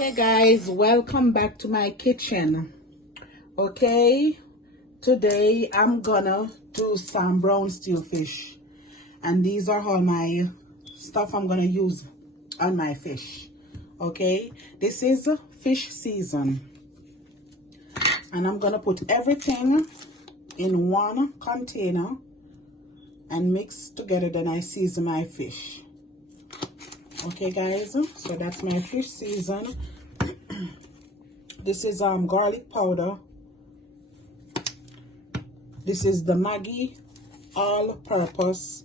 Okay guys, welcome back to my kitchen. Okay, today I'm gonna do some brown stew fish, and these are all my stuff I'm gonna use on my fish. Okay, this is fish season, and I'm gonna put everything in one container and mix together, then I season my fish. Okay guys, so that's my fish season. This is garlic powder. This is the Maggi All Purpose.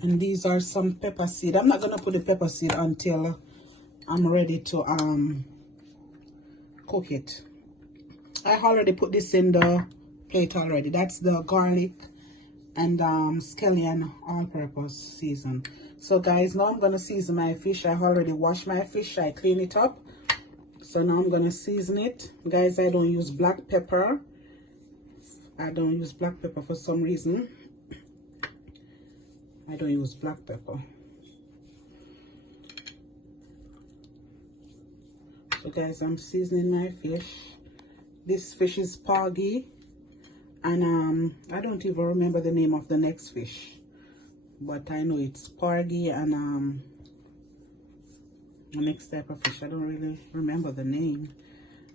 And these are some pepper seed. I'm not gonna put the pepper seed until I'm ready to cook it. I already put this in the plate already. That's the garlic and scallion all-purpose season. So guys, now I'm gonna season my fish. I already washed my fish. I clean it up. So now I'm gonna season it. Guys, I don't use black pepper. I don't use black pepper for some reason. I don't use black pepper. So guys, I'm seasoning my fish. This fish is porgy, and I don't even remember the name of the next fish, but I know it's porgy and the next type of fish. I don't really remember the name.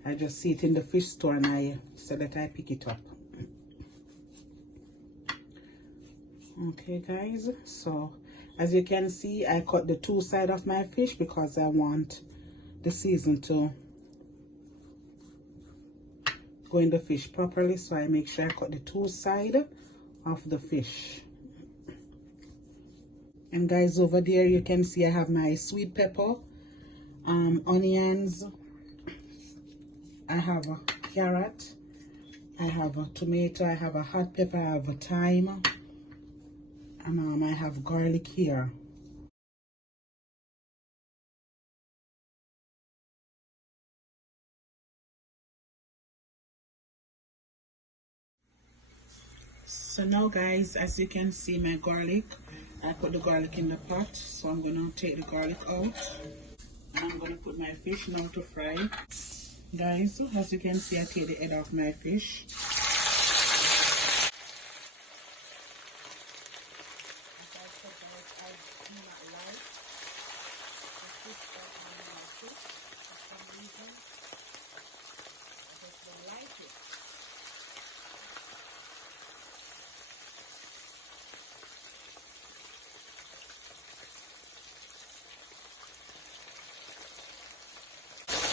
I just see it in the fish store and I said that I pick it up. Okay guys, so as you can see, I cut the two sides of my fish because I want the season to go in the fish properly. So I make sure I cut the two sides of the fish. And guys, over there you can see I have my sweet pepper, onions, I have a carrot, I have a tomato, I have a hot pepper, I have a thyme, and I have garlic here. So now guys, as you can see my garlic, I put the garlic in the pot. So I'm gonna take the garlic out and I'm gonna put my fish now to fry. Guys, as you can see, I take the head off my fish.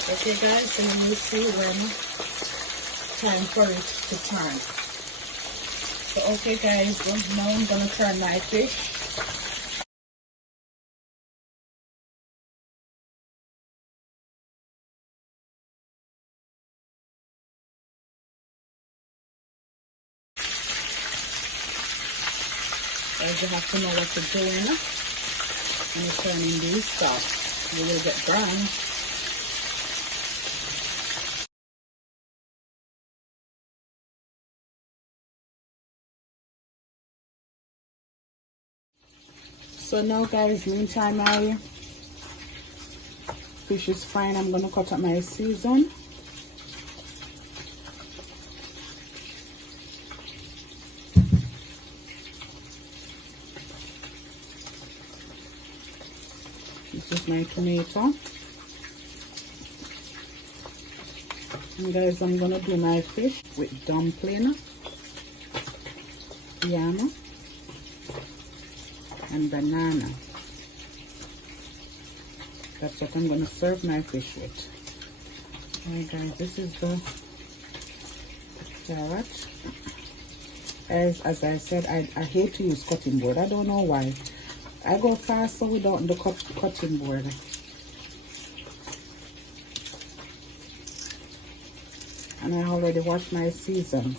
Okay guys, and then you see when time for it to turn. So okay guys, now I'm gonna turn my fish. Guys, you have to know what you're doing when you're turning these stuff. You will get burned. So now guys, meantime my fish is frying, I'm gonna cut up my season. This is my tomato. And guys, I'm gonna do my fish with dumpling, yam, and banana. That's what I'm gonna serve my fish with. Alright guys, this is the carrot. As I said, I hate to use cutting board. I don't know why. I go faster without the cutting board. And I already washed my season.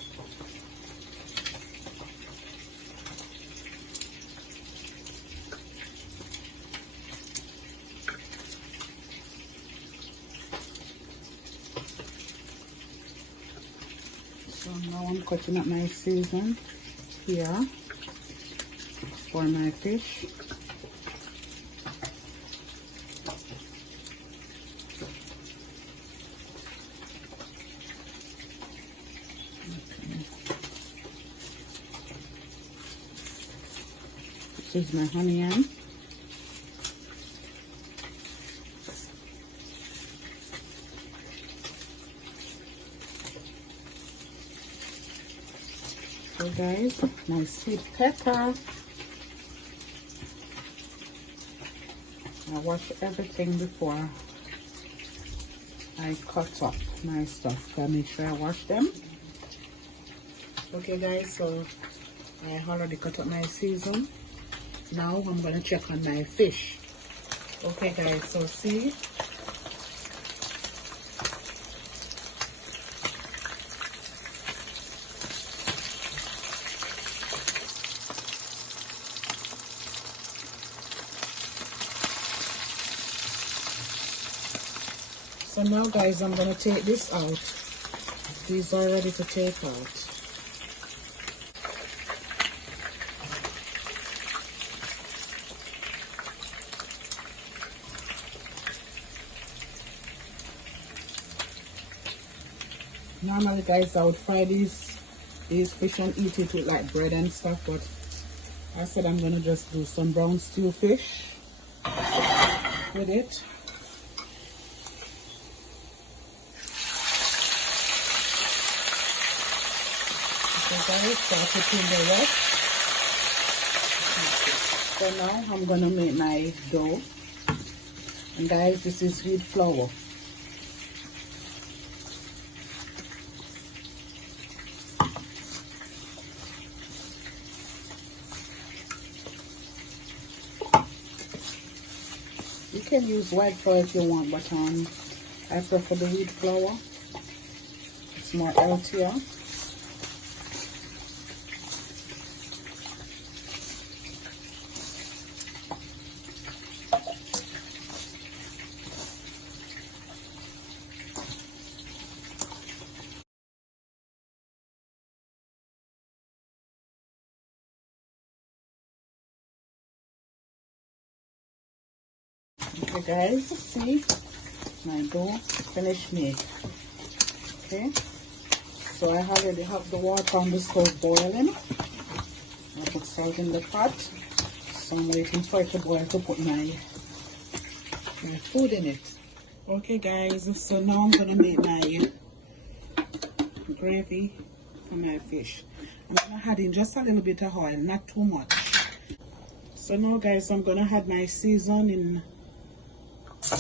So now I'm cutting up my season here for my fish. This is my onion. So guys, my sweet pepper. I wash everything before I cut up my stuff. I make sure I wash them. Okay guys, so I already cut up my season. Now I'm gonna check on my fish. Okay guys, so see, so now guys, I'm gonna take this out. These are ready to take out. Normally guys, I would fry these fish and eat it with like bread and stuff, but I said I'm gonna just do some brown stew fish with it. Okay guys, so I put in the rest. So now I'm gonna make my dough. And guys, this is wheat flour. You can use white flour if you want, but I prefer the wheat flour. It's more healthier. Okay guys, see my dough finished made. Okay, so I already have the water on the stove boiling. I put salt in the pot, so I'm waiting for it to boil to put my food in it. Okay guys, so now I'm gonna make my gravy for my fish. I'm gonna add in just a little bit of oil, not too much. So now guys, I'm gonna add my seasoning. As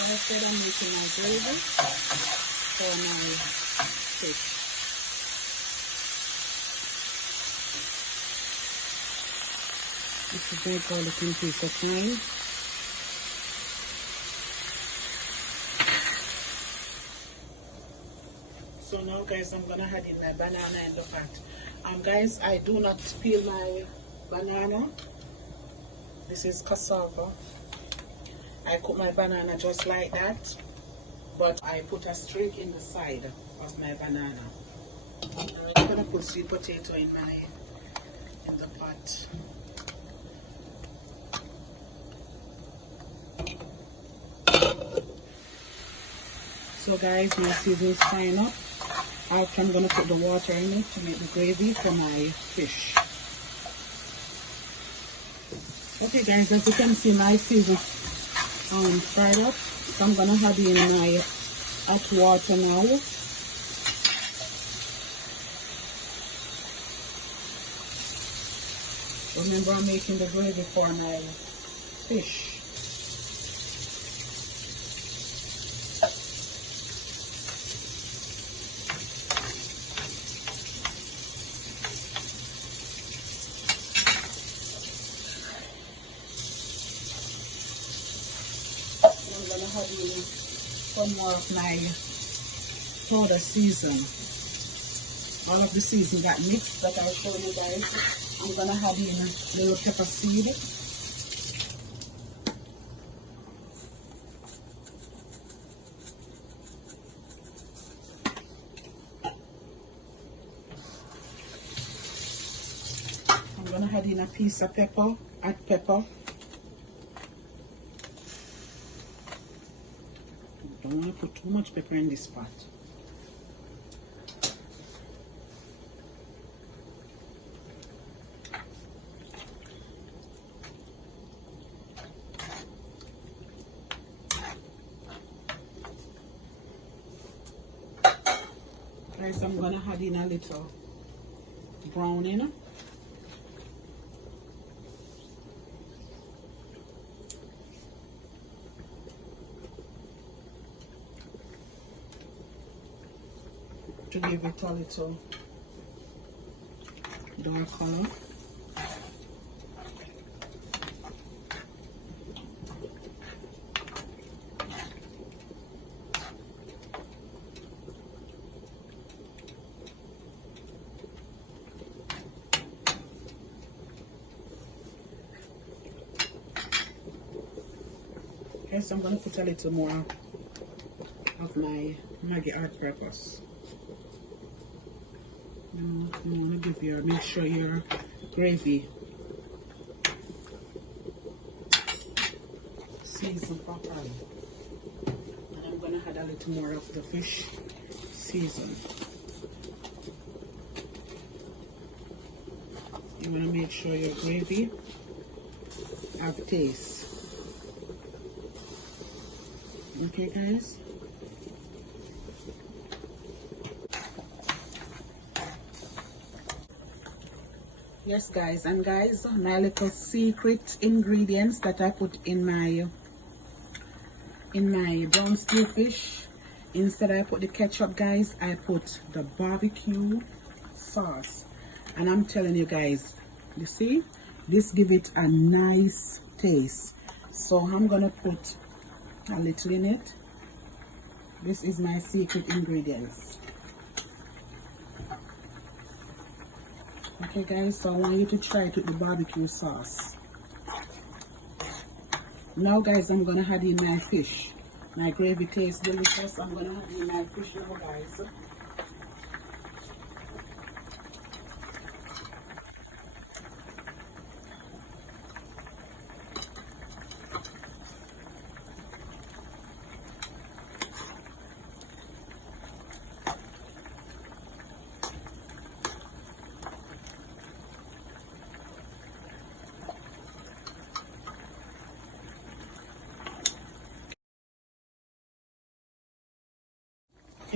I said, I'm making my gravy for my fish. This is my garlic piece of thyme. So now guys, I'm gonna add in my banana in the pot. Guys, I do not peel my banana. This is cassava. I cook my banana just like that, but I put a streak in the side of my banana. I'm gonna put sweet potato in the pot. So guys, my season is frying up. After, I'm gonna put the water in it to make the gravy for my fish. Okay guys, as you can see, my season fried up. So I'm gonna add in my hot water now. Remember, I'm making the gravy for my fish. I'm gonna add in some more of my powder season. All of the season got mixed that I'll show you guys. I'm gonna add in little pepper seed. add in a piece of pepper, hot pepper. Don't want to put too much pepper in this pot. Guys, I'm gonna add in a little browning. To give it a little dark color. Okay, so I'm going to put a little more of my Maggi All Purpose. You want to give make sure your gravy seasoned properly. And I'm going to add a little more of the fish season. You want to make sure your gravy have taste. Okay, guys. Yes, guys, and guys, my little secret ingredients that I put in my brown stew fish. Instead I put the ketchup, guys, I put the barbecue sauce. And I'm telling you guys, you see, this give it a nice taste. So I'm gonna put a little in it. This is my secret ingredients. Okay, guys, so I want you to try it with the barbecue sauce. Now, guys, I'm gonna add in my fish. My gravy tastes delicious. I'm gonna add in my fish now, guys.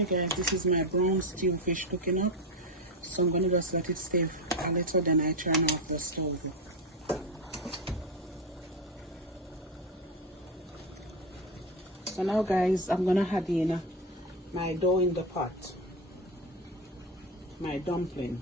Okay, guys, this is my brown stew fish cooking up. So I'm gonna just let it stay a little, then I turn off the stove. So now, guys, I'm gonna add in my dough in the pot, my dumpling.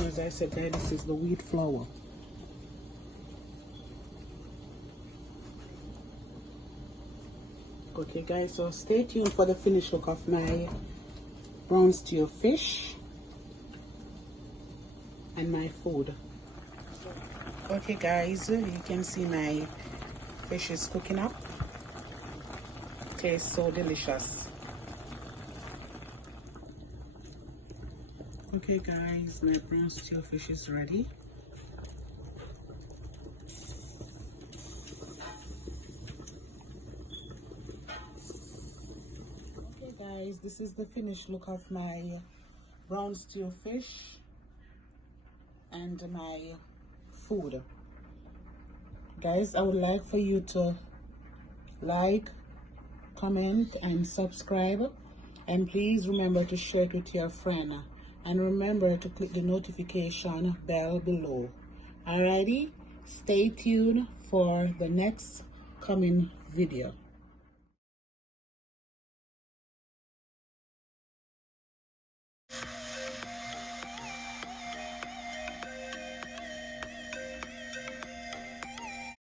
As I said, guys, this is the wheat flour. Okay, guys, so stay tuned for the finished look of my brown stew fish and my food. Okay, guys, you can see my fish is cooking up. Tastes so delicious. Okay, guys, my brown stew fish is ready. Okay, guys, this is the finished look of my brown stew fish and my food. Guys, I would like for you to like, comment, and subscribe, and please remember to share it with your friend. And remember to click the notification bell below. Alrighty, stay tuned for the next coming video.